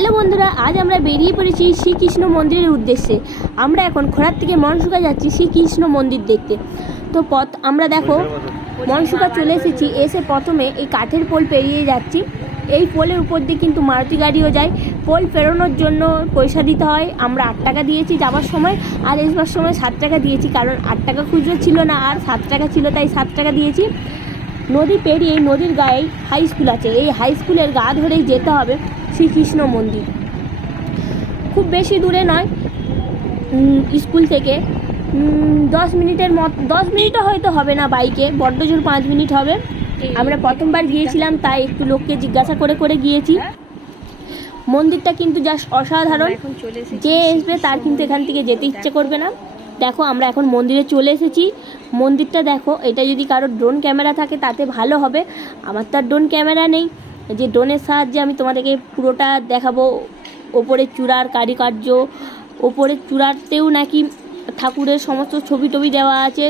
Hello বন্ধুরা, আজ আমরা বেরিয়ে পড়েছি শ্রীকৃষ্ণ মন্দিরের উদ্দেশ্যে। আমরা এখন খোড়ার থেকে মনসুকা যাচ্ছি শ্রীকৃষ্ণ মন্দির দেখতে। তো পথ আমরা দেখো মনসুকা চলে এসেছি। এসে প্রথমে এই কাঠের পোল পেরিয়ে যাচ্ছি। এই পোলের উপর দিয়ে কিন্তু মারুতি গাড়িও যায়। পোল পেরোনোর জন্য পয়সা দিতে হয়। আমরা 8 টাকা দিয়েছি যাওয়ার সময়, আর আসবার সময় 7 টাকা দিয়েছি, কারণ 8 টাকা খুচরো ছিল না আর 7 টাকা ছিল, তাই 7 টাকা দিয়েছি। নদী পেরিয়ে নদীর গায়ে হাই স্কুল আছে। এই হাই স্কুলের গা ধরেই যেতে হবে শ্রীকৃষ্ণ মন্দির। খুব বেশি দূরে নয়, স্কুল থেকে 10 মিনিটও হয়তো হবে না, বাইকে বড্ড জোর 5 মিনিট হবে। আমরা প্রথমবার গিয়েছিলাম, তাই একটু লোককে জিজ্ঞাসা করে করে গিয়েছি। মন্দিরটা কিন্তু জাস্ট অসাধারণ। যে আসবে তার কিন্তু এখান থেকে যেতে ইচ্ছে করবে না। দেখো আমরা এখন মন্দিরে চলে এসেছি। মন্দিরটা দেখো, এটা যদি কারোর ড্রোন ক্যামেরা থাকে তাতে ভালো হবে। আমার তো আর ড্রোন ক্যামেরা নেই যে ড্রোনের সাহায্যে আমি তোমাদেরকে পুরোটা দেখাবো। ওপরের চূড়ার কারুকার্য, ওপরের চূড়াতেও নাকি ঠাকুরের সমস্ত ছবি টবি দেওয়া আছে,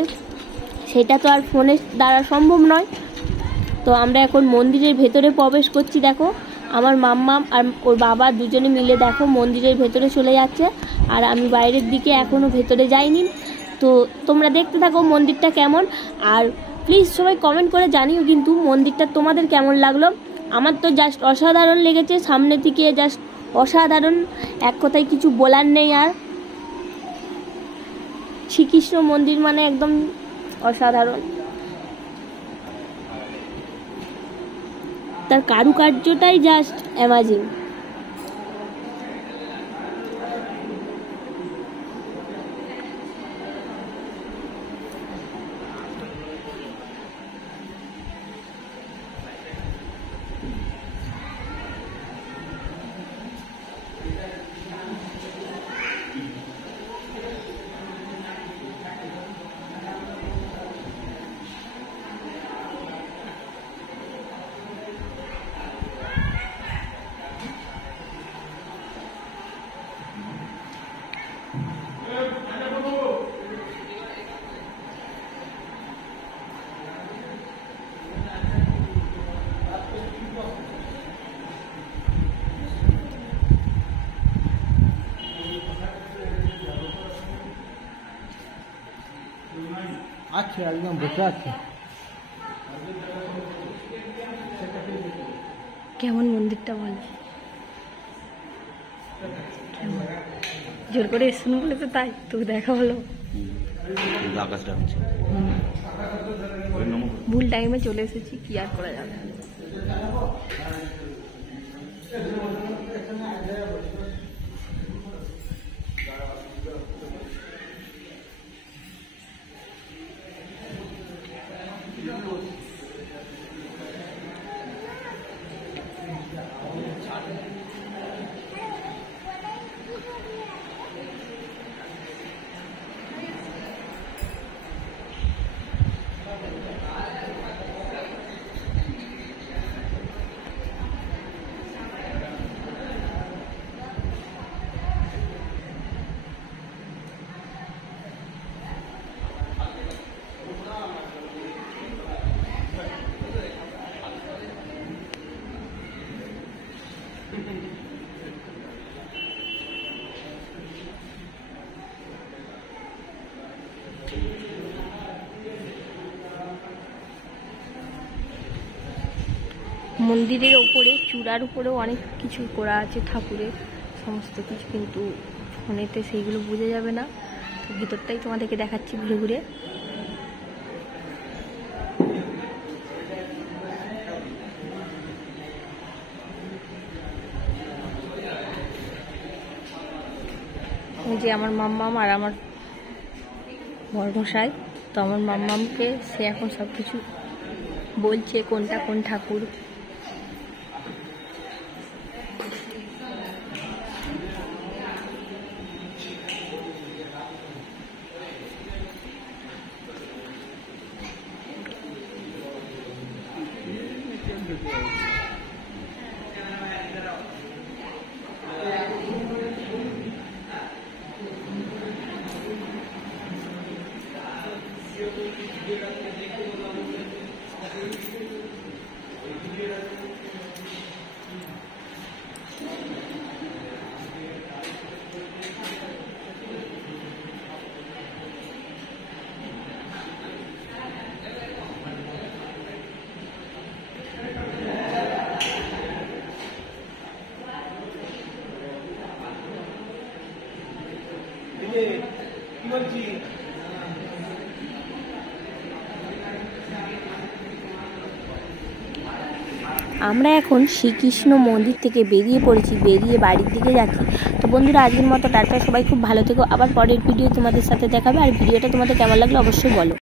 সেটা তো আর ফোনের দ্বারা সম্ভব নয়। তো আমরা এখন মন্দিরের ভেতরে প্রবেশ করছি। দেখো আমার মাম্মা আর ওর বাবা দুজনে মিলে দেখো মন্দিরের ভেতরে চলে যাচ্ছে, আর আমি বাইরের দিকে এখনও ভেতরে যাইনি। তো তোমরা দেখতে থাকো মন্দিরটা কেমন। আর প্লিজ সবাই কমেন্ট করে জানিও কিন্তু মন্দিরটা তোমাদের কেমন লাগলো। আমার তো জাস্ট অসাধারণ লেগেছে, সামনে থেকে জাস্ট অসাধারণ, এক কথায় কিছু বলার নেই। আর শ্রীকৃষ্ণ মন্দির মানে একদম অসাধারণ। তার কারুকার্যটাই জাস্ট অ্যামাজিং। আচ্ছা, একদম বসে আছে। কেমন মন্দিরটা বলে, কেমন জোর করে শুনো বলে তো, তাই তো দেখা হলো। ভুল টাইমে চলে এসেছি, কি আর করা যাবে। মন্দিরের ওপরে চূড়ার উপরেও অনেক কিছু করা আছে ঠাকুরের সমস্ত কিছু, কিন্তু ফোনেতে সেইগুলো বোঝা যাবে না। তো ভিতরটাই তোমাদেরকে দেখাচ্ছি ঘুরে ঘুরে। যে আমার মাম্মাম আর আমার বড়মশাই, তো আমার মাম্মামকে সে এখন সব কিছু বলছে কোনটা কোন ঠাকুর। আমরা এখন শ্রীকৃষ্ণ মন্দির থেকে বেরিয়ে পড়েছি, বেরিয়ে বাড়ির দিকে যাচ্ছি। তো বন্ধুরা, আজকের মতো টাটা, সবাই খুব ভালো থেকো। আবার পরের ভিডিও তোমাদের সাথে দেখাবে। আর ভিডিওটা তোমাদের কেমন লাগলো অবশ্যই বলো।